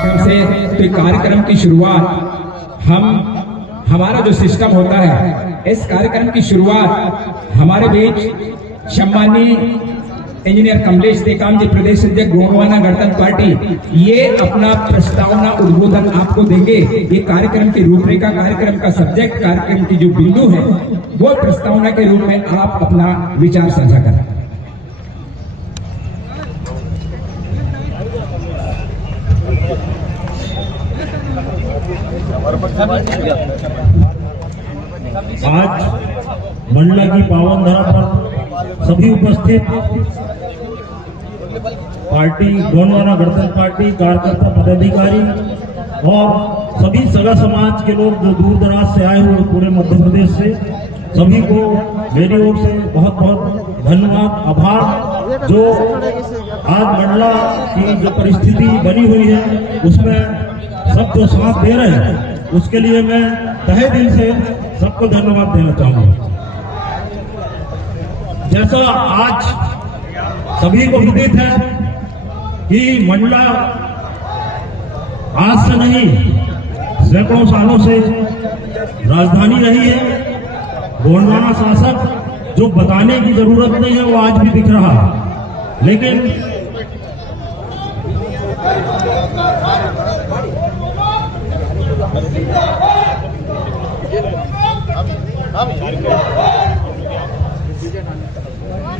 से तो कार्यक्रम की शुरुआत हमारा जो सिस्टम होता है, इस कार्यक्रम की शुरुआत हमारे बीच सम्मानीय इंजीनियर कमलेश टेकाम जी, प्रदेश अध्यक्ष गोंडवाना गणतंत्र पार्टी, ये अपना प्रस्तावना उद्बोधन आपको देंगे। ये कार्यक्रम की रूपरेखा, कार्यक्रम का सब्जेक्ट, कार्यक्रम की जो बिंदु है, वो प्रस्तावना के रूप में आप अपना विचार साझा करें। आज मंडला की पावन धरा पर सभी उपस्थित पार्टी, गोंडवाना गणतंत्र पार्टी कार्यकर्ता, पदाधिकारी और सभी सगा समाज के लोग जो दूर दराज से आए हुए पूरे मध्य प्रदेश से, सभी को मेरी ओर से बहुत बहुत धन्यवाद, आभार। जो आज मंडला की जो परिस्थिति बनी हुई है उसमें सब जो साथ दे रहे हैं, उसके लिए मैं तहे दिल से सबको धन्यवाद देना चाहूंगा। जैसा आज सभी को विदित है कि मंडला आज से नहीं, सैकड़ों सालों से राजधानी रही है। गोंडवाना शासक जो बताने की जरूरत नहीं है, वो आज भी दिख रहा है। लेकिन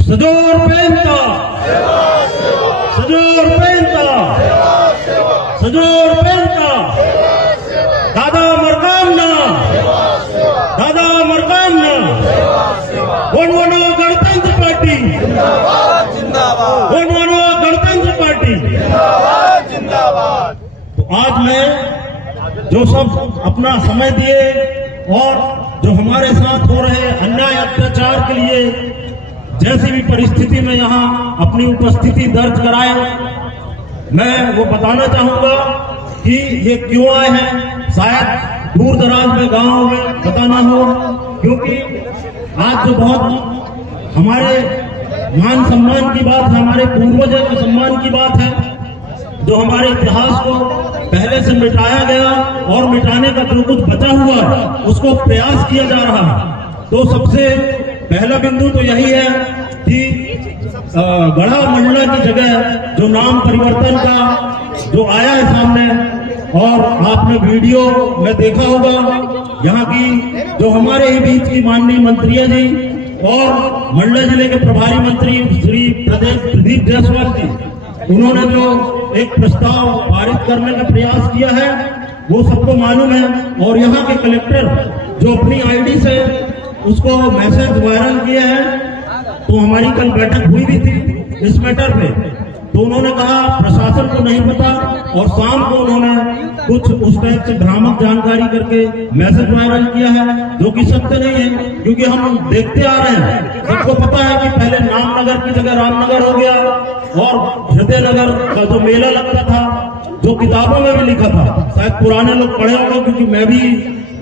सजोर पेंता, सजोर पेंता, सजोर पेंता, दादा मरकामना, दादा मरकामना, गोंडवाना गणतंत्र पार्टी, गोंडवाना गणतंत्र पार्टी। तो आज मैं जो सब अपना समय दिए और जो हमारे साथ हो रहे अन्याय अत्याचार के लिए जैसी भी परिस्थिति में यहाँ अपनी उपस्थिति दर्ज कराए, मैं वो बताना चाहूंगा कि ये क्यों आए हैं। शायद दूर दराज में, गांव में बताना हो, क्योंकि आज जो बहुत हमारे मान सम्मान की बात है, हमारे पूर्वजों के सम्मान की बात है, जो हमारे इतिहास को पहले से मिटाया गया और मिटाने का जो कुछ बचा हुआ है उसको प्रयास किया जा रहा है। तो सबसे पहला बिंदु तो यही है कि गढ़ा मंडला की जगह जो नाम परिवर्तन का जो आया है सामने, और आपने वीडियो में देखा होगा, यहाँ की जो हमारे ही बीच की माननीय मंत्रियां जी और मंडला जिले के प्रभारी मंत्री श्री प्रदीप जायसवाल जी, उन्होंने जो एक प्रस्ताव पारित करने का प्रयास किया है वो सबको मालूम है। और यहाँ के कलेक्टर जो अपनी आईडी से उसको मैसेज वायरल किया है, तो हमारी कल बैठक हुई भी थी इस मैटर पे, तो उन्होंने कहा प्रशासन को नहीं पता, और शाम को उन्होंने कुछ उस टाइप से भ्रामक जानकारी करके मैसेज वायरल किया है, जो कि सत्य नहीं है। क्योंकि हम देखते आ रहे हैं, सबको पता है कि पहले नामनगर की जगह रामनगर हो गया, और हृदय नगर का जो मेला लगता था, जो किताबों में भी लिखा था, शायद पुराने लोग पढ़े होंगे, क्योंकि मैं भी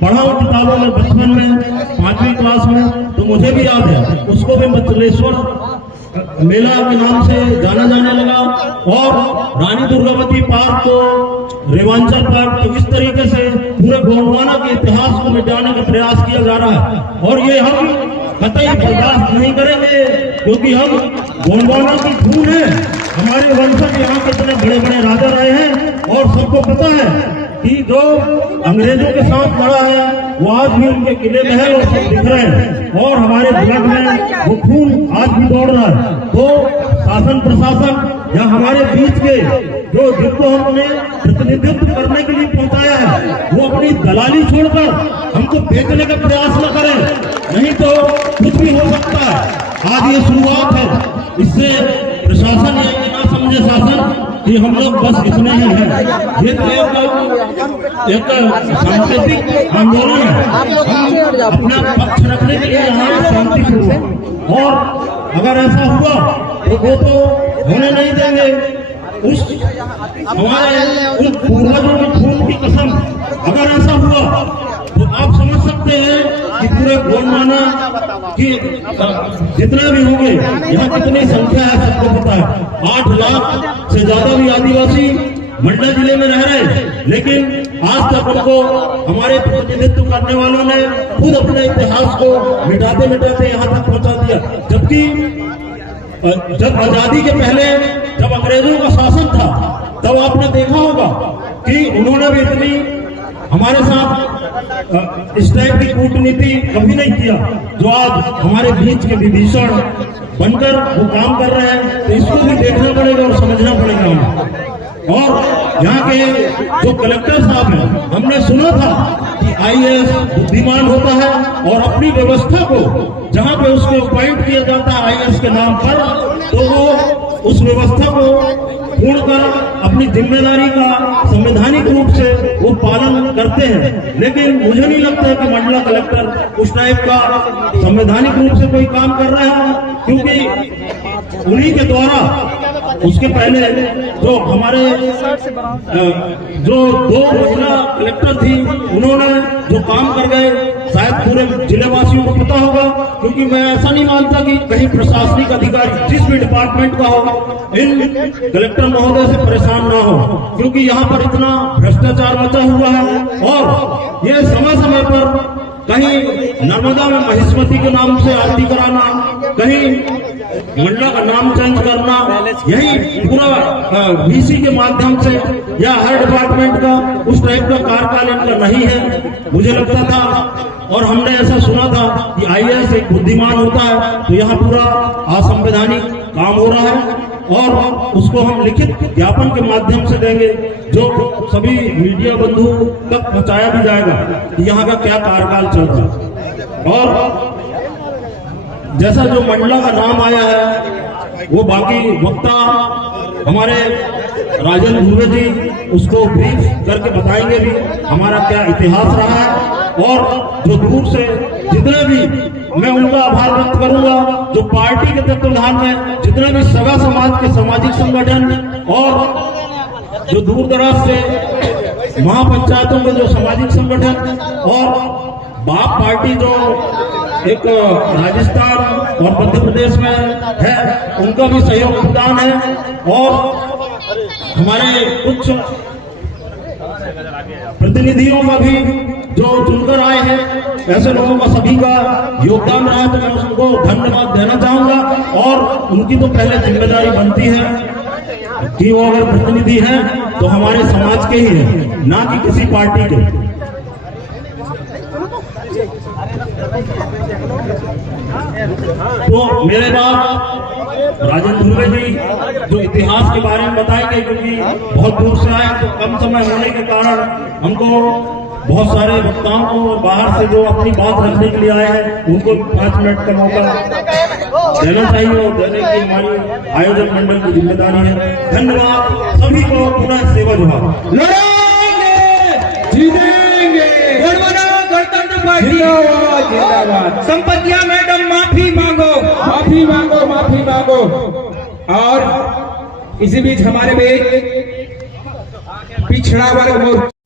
पढ़ा हूँ किताबों में बचपन में 5वीं क्लास में, तो मुझे भी याद है। उसको भी मचलेश्वर मेला के नाम से जाना जाने लगा, और रानी दुर्गावती पार्क को रेवांचल पार्क, तो इस तरीके से पूरे गोंडवाना के इतिहास को मिटाने का प्रयास किया जा रहा है। और ये हम कतई बर्दाश्त नहीं करेंगे, क्योंकि हम गोंडवाना की खून है, हमारे वंशज यहाँ के इतने बड़े बड़े राजा रहे हैं, और सबको पता है कि जो अंग्रेजों के साथ लड़ा है वो आज भी उनके किले में है और सब दिख रहे हैं, और हमारे ब्लड में वो खून आज भी दौड़ रहा है। तो शासन प्रशासन या हमारे बीच के जो जिनको हमने प्रतिनिधित्व करने के लिए पहुंचाया है, वो अपनी दलाली छोड़कर हमको बेचने का प्रयास न करें, नहीं तो कुछ भी हो सकता है। आज ये शुरुआत है, इससे प्रशासन ये ना समझे शासन कि हम लोग बस इतने ही हैं। ये तो एक सांकेतिक आंदोलन है, अपना पक्ष रखने के लिए यहाँ शांतिपूर्वक, और अगर ऐसा हुआ तो वो तो होने नहीं देंगे। उस हमारे उन पूर्वजों की खून की कसम, अगर ऐसा हुआ तो आप समझ सकते हैं कि पूरे गोंडवाना की जितने भी होंगे, यहाँ कितनी संख्या है सबको पता है। 8 लाख से ज्यादा भी आदिवासी मंडला जिले में रह रहे, लेकिन आज तक उनको हमारे प्रतिनिधित्व करने वालों ने खुद अपने इतिहास को मिटाते मिटाते यहाँ तक पहुँचा दिया। जबकि जब आजादी के पहले जब अंग्रेजों का शासन था, तब आपने देखा होगा कि उन्होंने भी इतनी हमारे साथ इस टाइप की कूटनीति कभी नहीं किया जो आज हमारे बीच के विभीषण बनकर वो काम कर रहे हैं। तो इसको भी देखना पड़ेगा और समझना पड़ेगा हमें। और यहाँ के जो कलेक्टर साहब हैं, हमने सुना था कि आईएएस बुद्धिमान होता है और अपनी व्यवस्था को जहाँ पे उसको अपॉइंट किया जाता है आईएएस के नाम पर, तो वो उस व्यवस्था को पूर्ण कर अपनी जिम्मेदारी का संवैधानिक रूप से वो पालन करते हैं। लेकिन मुझे नहीं लगता कि मंडला कलेक्टर उस टाइप का संवैधानिक रूप से कोई काम कर रहे हैं, क्योंकि उन्हीं के द्वारा उसके पहले जो हमारे जो 2 महिला कलेक्टर थी, उन्होंने जो काम कर गए, शायद पूरे जिलेवासियों को पता होगा। क्योंकि मैं ऐसा नहीं मानता कि कहीं प्रशासनिक अधिकारी जिस भी डिपार्टमेंट का हो इन कलेक्टर महोदय से परेशान ना हो, क्योंकि यहाँ पर इतना भ्रष्टाचार मचा हुआ है। और ये समय समय पर कहीं नर्मदा में महिष्मती के नाम से आरती कराना, कहीं मंडला का नाम चेंज करना, यही पूरा वीसी के माध्यम से या हर डिपार्टमेंट का उस टाइप का कार्यकाल इनका नहीं है। मुझे लगता था और हमने ऐसा सुना था कि आईएएस एक बुद्धिमान होता है, तो यहाँ पूरा असंवैधानिक काम हो रहा है और उसको हम लिखित ज्ञापन के माध्यम से देंगे, जो सभी मीडिया बंधु तक पहुंचाया भी जाएगा कि यहाँ का क्या कार्यकाल चल रहा है। और जैसा जो मंडला का नाम आया है, वो बाकी वक्ता हमारे राजेंद्र धुर्वे जी उसको ब्रीफ करके बताएंगे भी हमारा क्या इतिहास रहा है। और जो दूर से जितने भी, मैं उनका आभार व्यक्त करूंगा जो पार्टी के तत्वाधान में जितने भी सभा समाज के सामाजिक संगठन और जो दूर दराज से महापंचायतों के जो सामाजिक संगठन और बाप पार्टी जो एक राजस्थान और मध्य प्रदेश में है, उनका भी सहयोग प्रदान है। और हमारे कुछ प्रतिनिधियों का भी जो चुनकर आए हैं, ऐसे लोगों का सभी का योगदान रहा है, तो मैं उनको धन्यवाद देना चाहूंगा। और उनकी तो पहले जिम्मेदारी बनती है कि वो अगर प्रतिनिधि हैं तो हमारे समाज के ही हैं, ना कि किसी पार्टी के। तो मेरे बाद राजेंद्र धुर्वे जी जो इतिहास के बारे में बताएंगे, क्योंकि बहुत दूर से आए तो कम समय होने के कारण हमको बहुत सारे वक्ताओं को बाहर से जो अपनी बात रखने के लिए आए हैं उनको 5 मिनट का मौका देना चाहिए और देने की हमारी आयोजक मंडल की जिम्मेदारी है। धन्यवाद सभी को, पुनः सेवा जोहार। जीतेंगे, गणतंत्र पार्टी जिंदाबाद। संपत्तियां मैडम माफी मांगो, माफी मांगो, माफी मांगो। और इसी बीच हमारे बीच पिछड़ा वर्ग मोर्चा